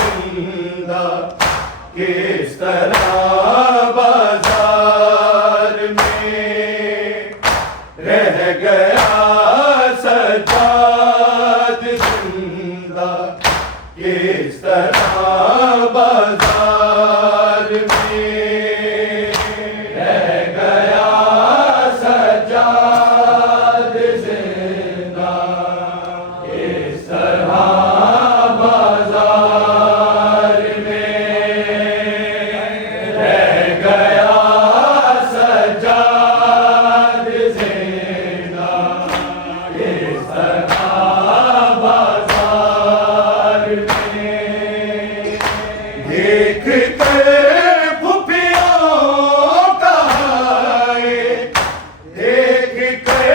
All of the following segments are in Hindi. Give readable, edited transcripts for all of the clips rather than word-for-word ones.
जिंदा किस तरह बाजार में रह गया सजाद जिंदा किस तरह बाजार में रह गया सजाद जिंदा किस तरह बाजार में रह गया सजाद जिंदा किस तरह बाजार में देख कर फुफियों का हाय देख कर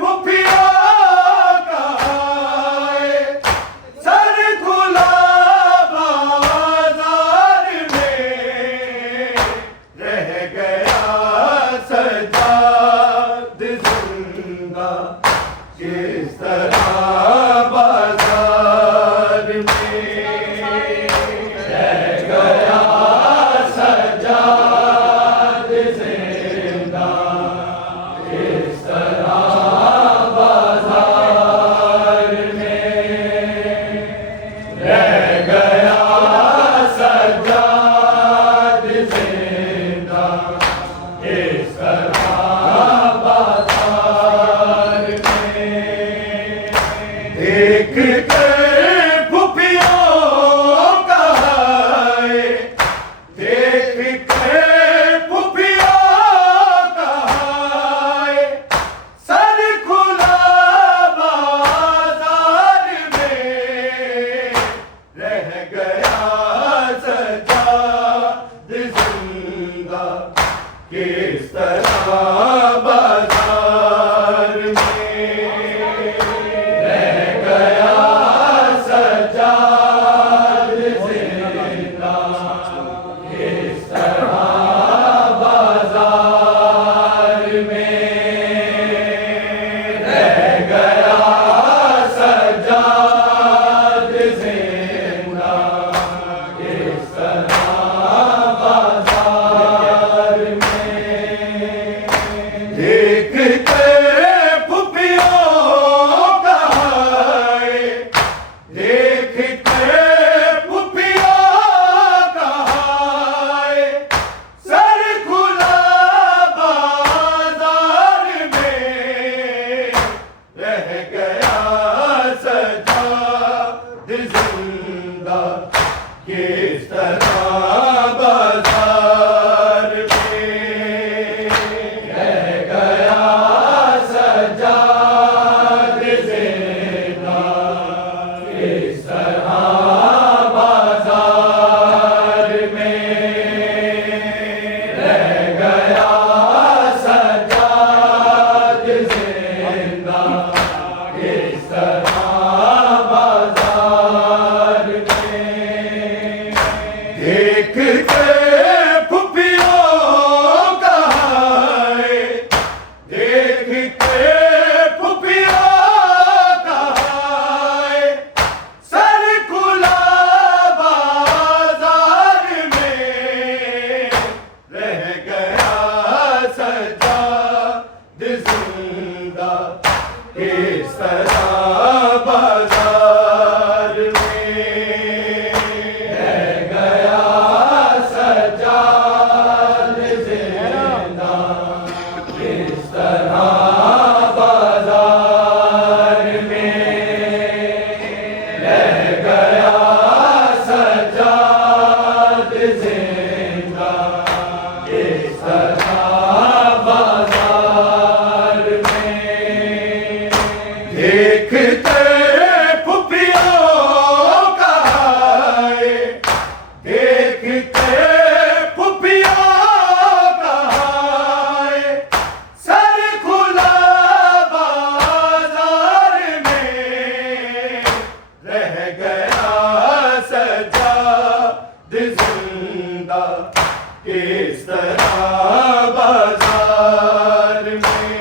फुफियों का हाय सर खुला बाजार में रह गया सजाद जिंदा किस तरह बाजार में रह गया सजाद जिंदा किस तरह बाजार में रह गया सजाद जिंदा किस तरह बाजार में देख कर फुफियों का हाय देख कर फुफियों का हाय सर खुला बाजार में रह गया सजाद जिंदा किस तरह बाजार में रह गया सजाद जिंदा किस तरह बाजार में रह गया सजाद जिंदा किस तरह बाजार में देख कर फुफियों का हाय देख कर फुफियों का हाय सर खुला बाजार में रह गया सजाद जिंदा किस तरह बाजार में रह गया सजाद जिंदा किस तरह बाजार में रह गया सजाद जिंदा किस तरह बाजार में देख कर फुफियों का हाय देख कर फुफियों का हाय सर खुला बाजार में रह गया सजाद जिंदा किस तरह बाजार में रह गया सजाद जिंदा किस तरह बाजार में रह गया सजाद जिंदा किस तरह बाजार में देख कर फुफियों का हाय देख कर फुफियों का हाय सर खुला बाजार में रह गया सजाद जिंदा किस तरह बाजार में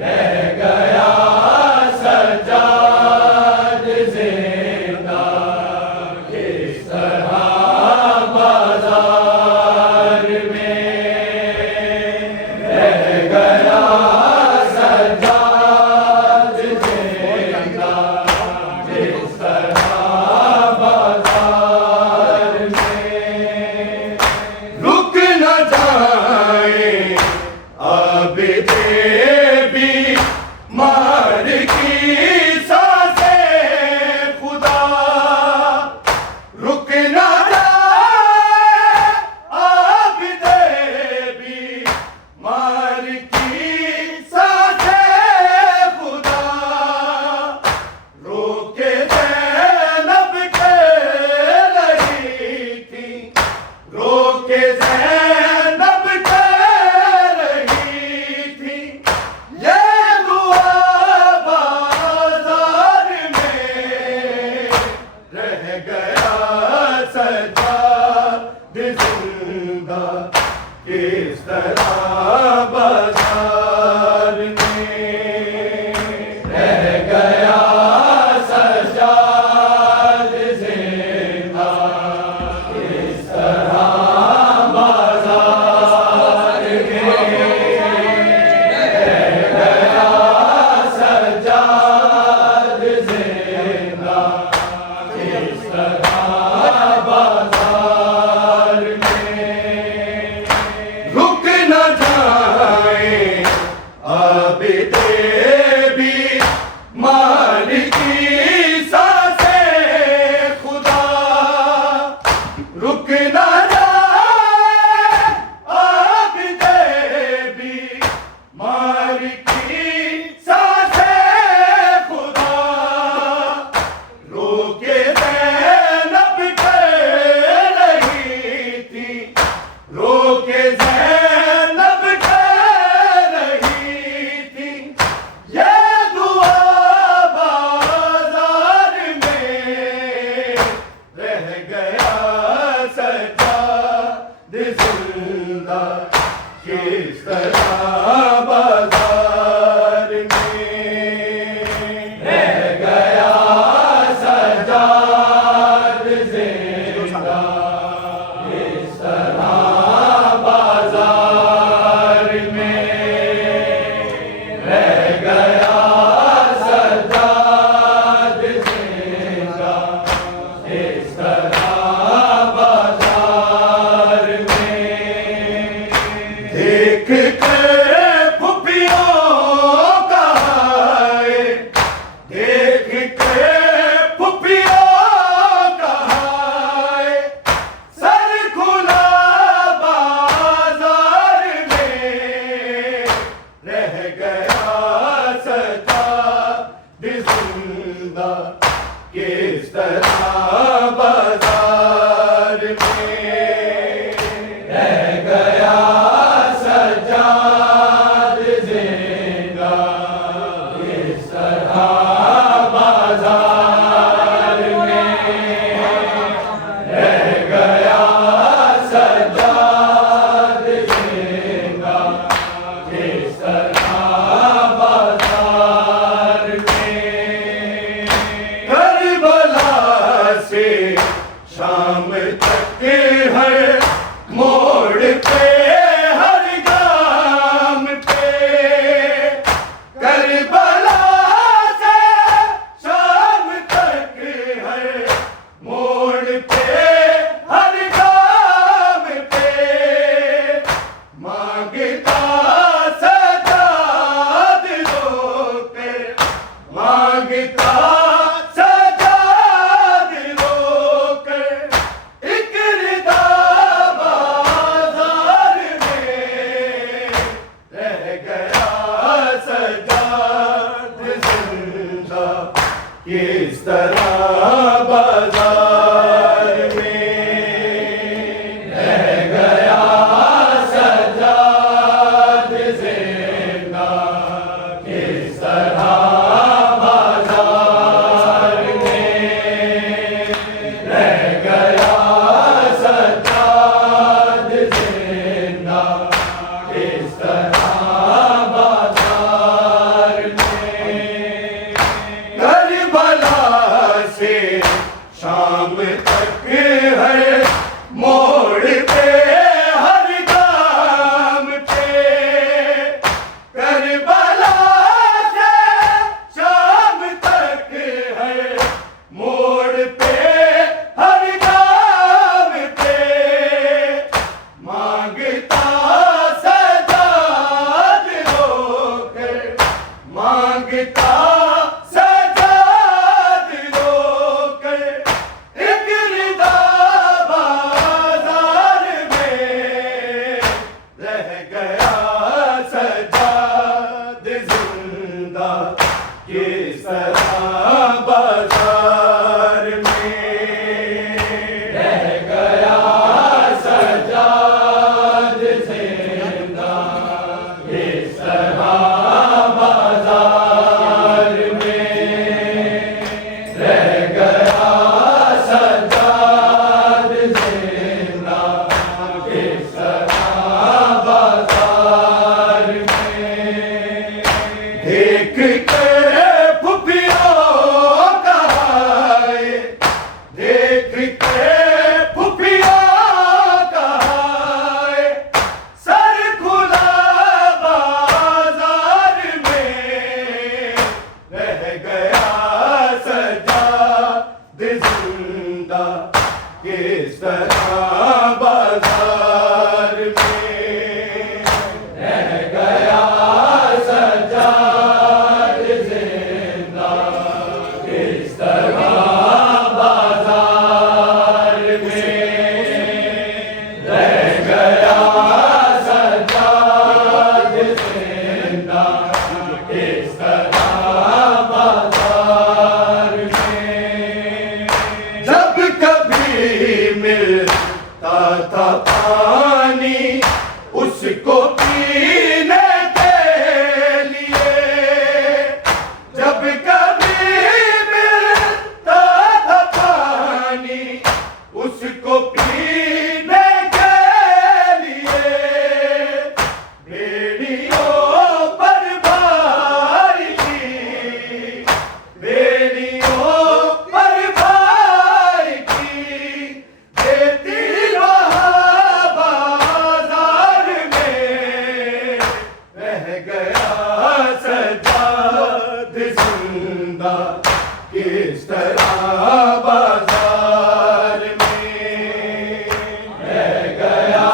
रह गया सजाद जिंदा गया सजाद जिंदा किस तरह बाजार में रह गया सजाद जिंदा किस तरह बाजार में रह गया सजाद जिंदा किस तरह बाजार में रुक न जाए अब भी मालिकी सांसें खुदा रुक न जाए अब भी मालिकी सांसें खुदा रोके ज़ैनब कर रही थी रोके ज़ैनब कर रही थी ये दुआ बाजार में रह गया सजाद जिंदा किस तरह बाजार में रह गया सजाद जिंदा किस तरह बाजार में रह गया सजाद जिंदा किस तरह बाजार में देख कर फुफियों का हाय देख के फुफियों का हाय सर खुला बाजार में रह गया सजाद जिंदा किस तरह बाजार में रह गया सजाद जिंदा किस तरह बाजार में रह गया सजाद जिंदा किस तरह बाजार में करबला से शाम तक हर मोड़ पे हर गाम पे करबला से शाम तक हर मोड़ पे हर गाम पे मांगता सजाद रोकर मांगता सजाद रोकर एक रिदा बाजार में रह गया सजाद जिंदा किस तरह बाजार में रह गया सजाद जिंदा किस तरह बाजार में रह गया सजाद जिंदा किस तरह बाजार में करबला से शाम तक हर मोड़ पे हर गाम पे करबला से शाम तक हर मोड़ पे हर गाम पे मांगता सजाद रोकर मांगता सजाद रोकर एक रिदा किस तरह बाजार में रह गया सज्जाद जिंदा, किस तरह बाजार में रह गया सज्जाद जिंदा, किस तरह बाजार में। जब कभी मिलता था पानी उसको पीने के लिए, जब कभी मिलता था पानी उसको पीने के लिए, बेड़ियों पर भार की, बेड़ियों पर भार की देती वहाँ बाजार में रह गया सज्जाद जिंदा, किस तरह बाजार में रह गया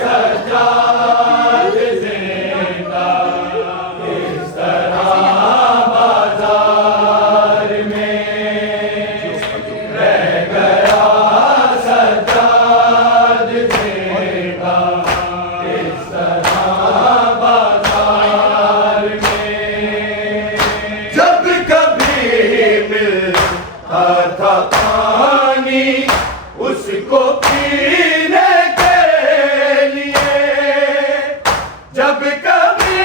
सज्जाद जिंदा, किस तरह बाजार में रह गया सज्जाद जिंदा, किस तरह बाजार में। जब कभी मिलता था पानी उसको पीने के लिए, जब कभी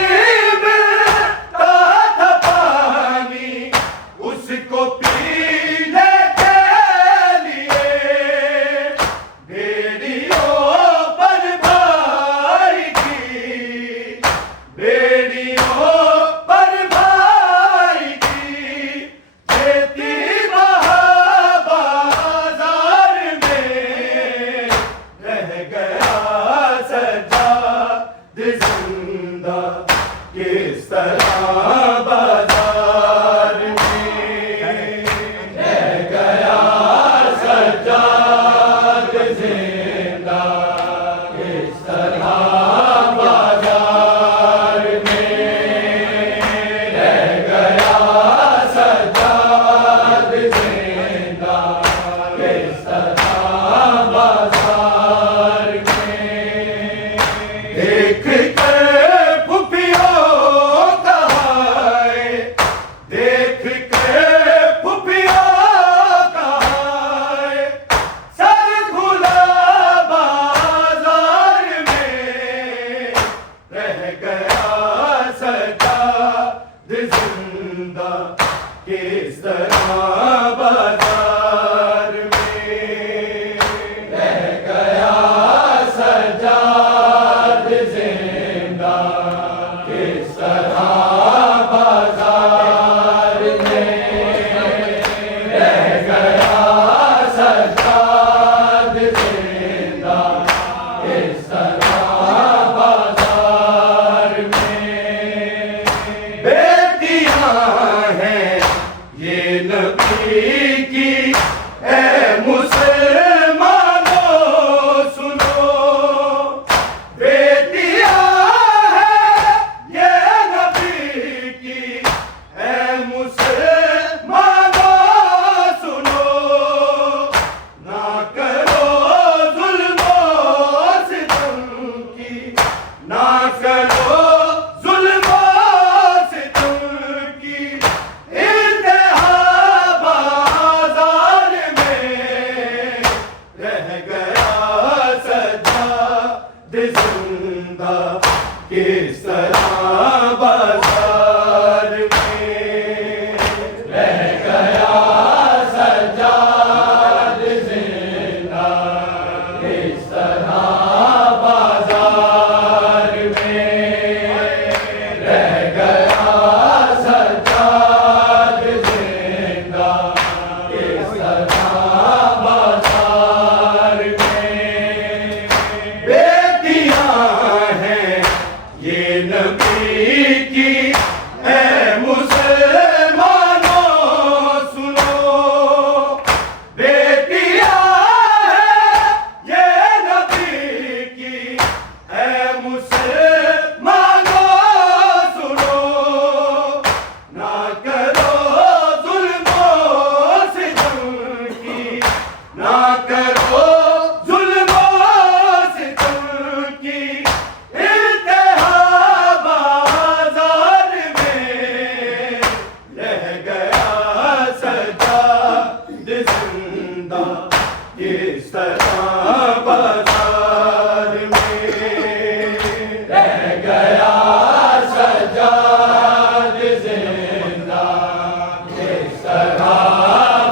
मिलता था पानी उसको पीने के लिए, बेड़ियों पर भार की, बेड़ियों पर भार की देती वहाँ बाजार में रह गया सज्जाद जिंदा, किस तरह बाजार में रह गया सज्जाद जिंदा, किस तरह बाजार में रह गया सज्जाद जिंदा, किस तरह बाजार में। देख कर फुफियों का हाय, देख कर फुफियों का हाय, सर खुला बाजार में रह गया सज्जाद जिंदा, किस तरह बाजार में ना करो जुल्मों सितम की इंतहा बाजार में रह गया सजाद जिंदा किस तरह बाजार में रह गया सजाद जिंदा किस तरह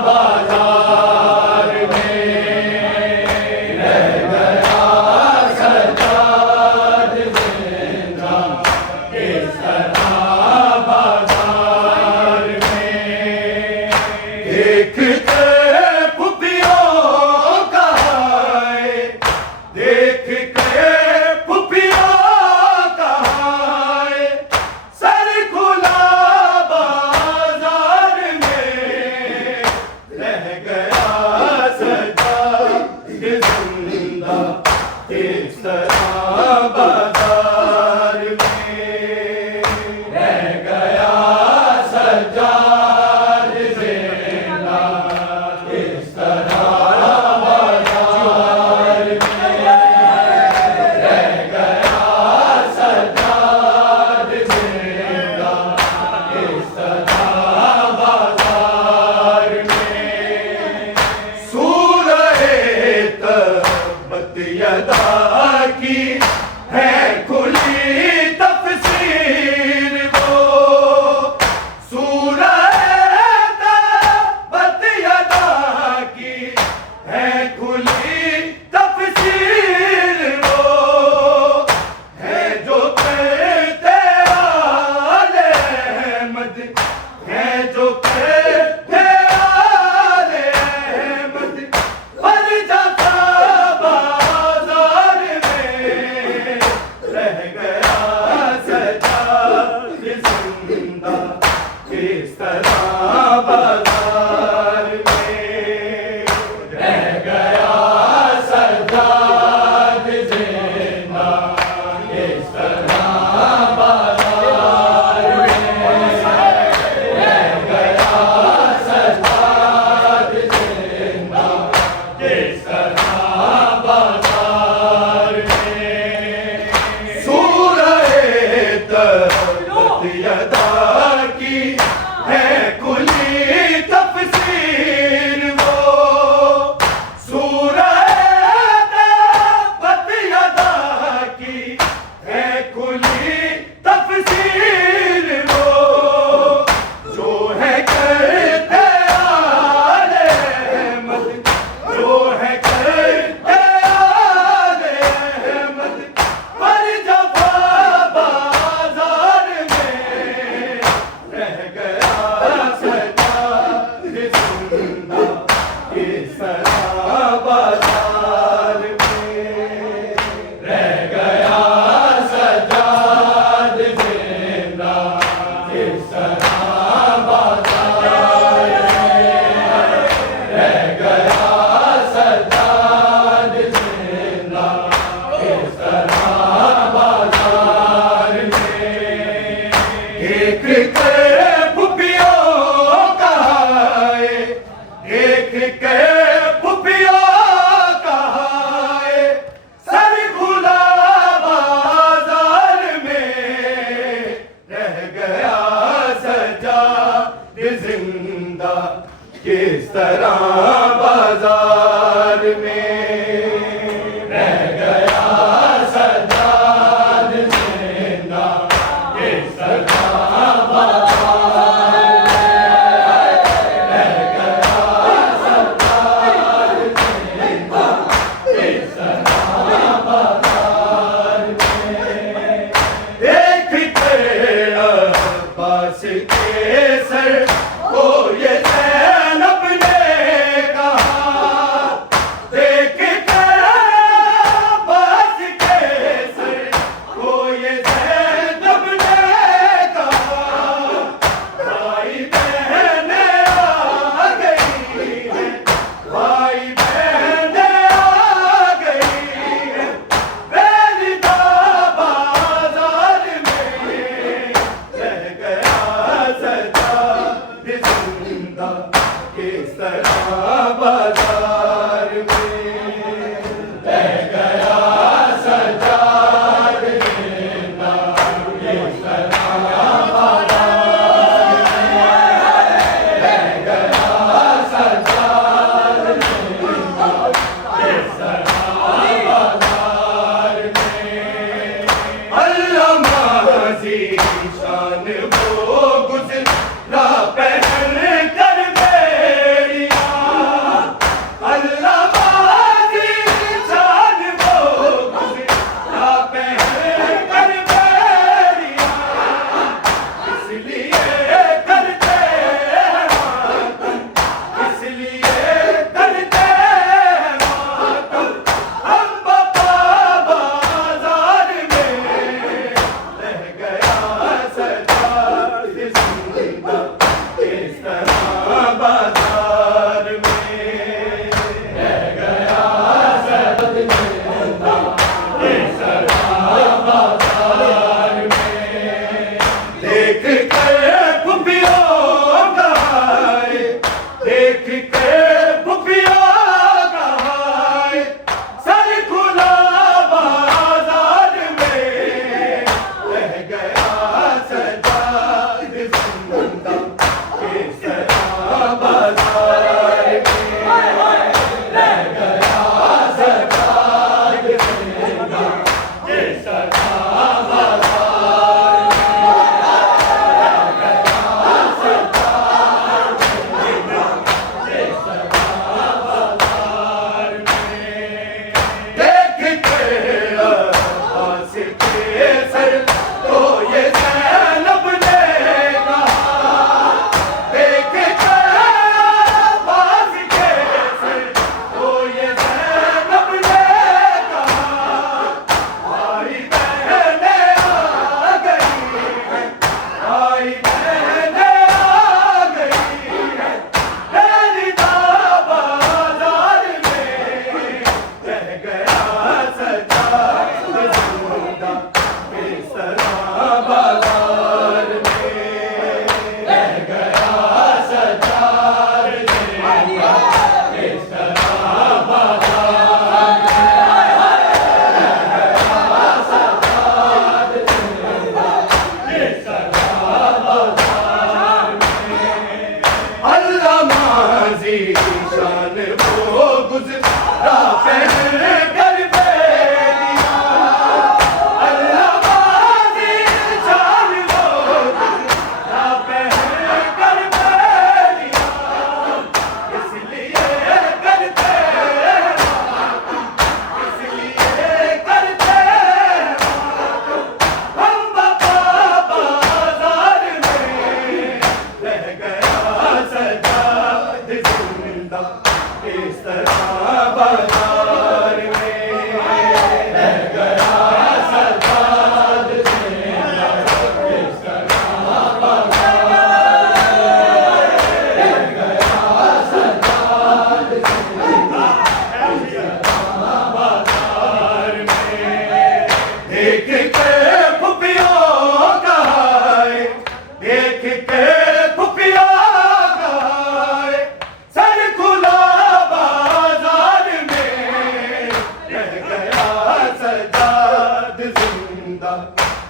बाजार में रह गया सजाद जिंदा किस तरह बाजार में देखते फुफियों का है देख के फुफियों का है सर खुला बाजार में रह गया सजाद जिंदा किस तरह बाजार में रह गया सजाद जिंदा किस तरह बाजार में रह गया सजाद जिंदा किस तरह बाजार में सूरह तब्बत यदा की है खुली तफसीर वो सूरह तब्बत यदा की है खुली तफसीर वो है जो कहते आले अहमद है जो कहते आले अहमद पर जाता बाजार में रह गया सजाद जिंदा किस तरह बाजार में रह गया सजाद जिंदा किस तरह बाजार में रह गया सजाद जिंदा किस तरह बाजार में सूरह तब्बत यदा की है खुली तफसीर वो सूरह तब्बत यदा की है खुली तफसीर वो जो है करते आले अहमद जो है करते आले अहमद पर जफा बाजार में रह गया सजाद जिंदा किस तरह बाजार में रह गया सजाद जिंदा किस तरह बाजार में रह गया सजाद जिंदा किस तरह बाजार में एक के फुफियों का है एक के फुफियों का है सर खुला बाजार में रह गया सजाद जिंदा किस तरह बाजार में रह गया सजाद जिंदा किस तरह बाजार में रह गया सजाद जिंदा किस तरह बाजार में देखते अब्बास के सर को ये ज़ैनब ने कहा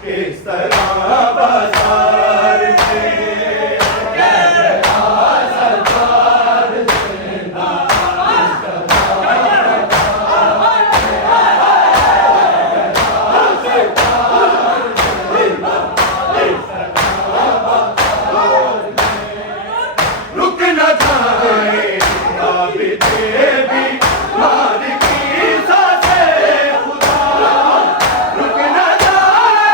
किस तरह बाजार में सरकार जिंदा रुक न जाए आबिदे भी मालिक की सांसें खुदा रुक न जाए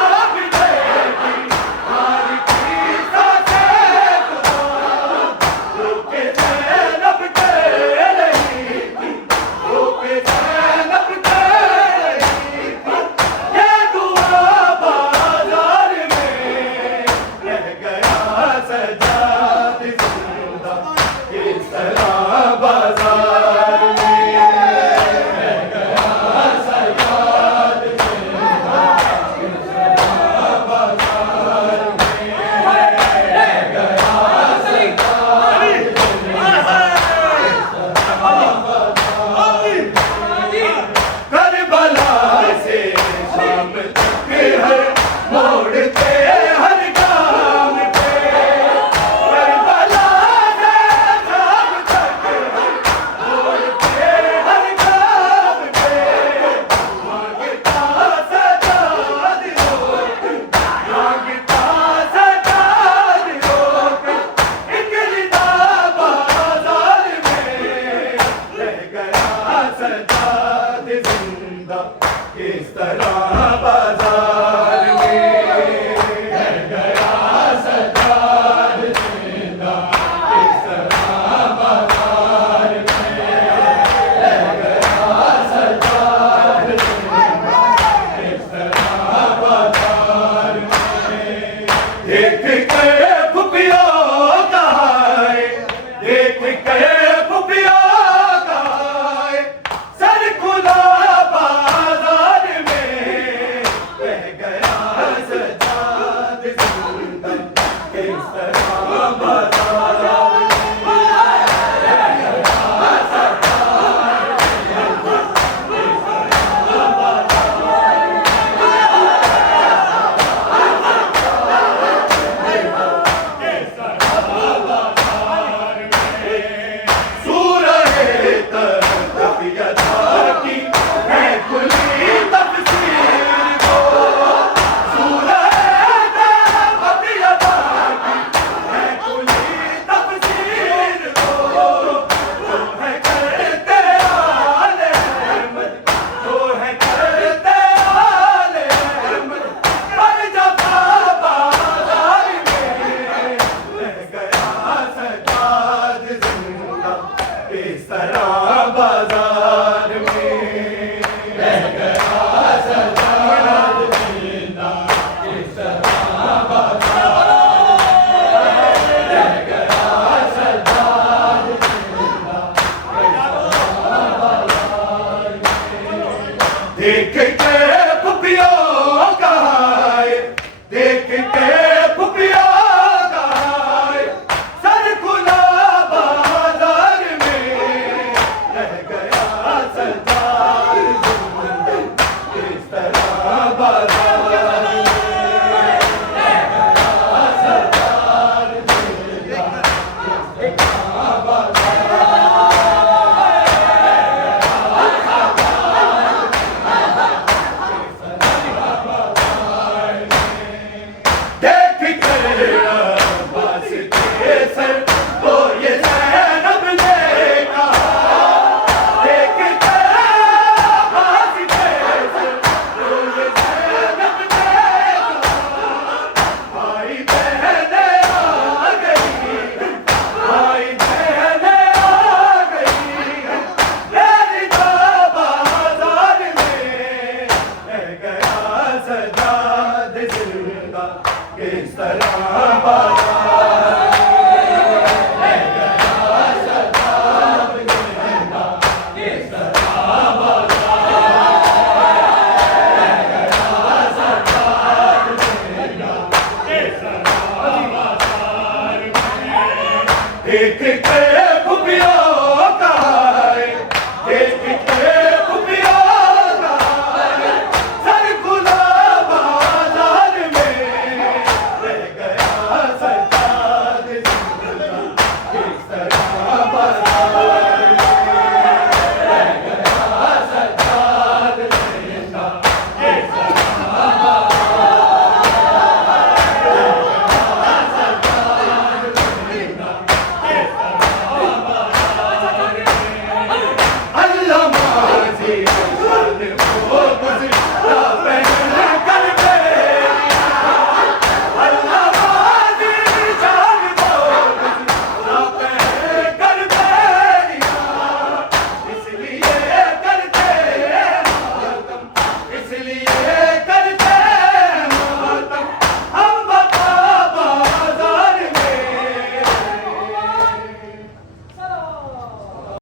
आबिदे भी मालिक की सांसें खुदा रुके ज़ैनब के नहीं थी रुके ज़ैनब के नहीं थी ये दुआ बाजार में रह गया सजाद जिंदा किस तरह बाजार में रह गया सजाद जिंदा किस तरह बाजार में रह गया सजाद करबला से शाम तक हर मोड़ पे हर गाम पे करबला से शाम तक हर मोड़ पे हर गाम पे मांगता सजाद रोक मांगता सजाद रोक एक निदा बाजार में रह गया सजाद जिंदा किस तरह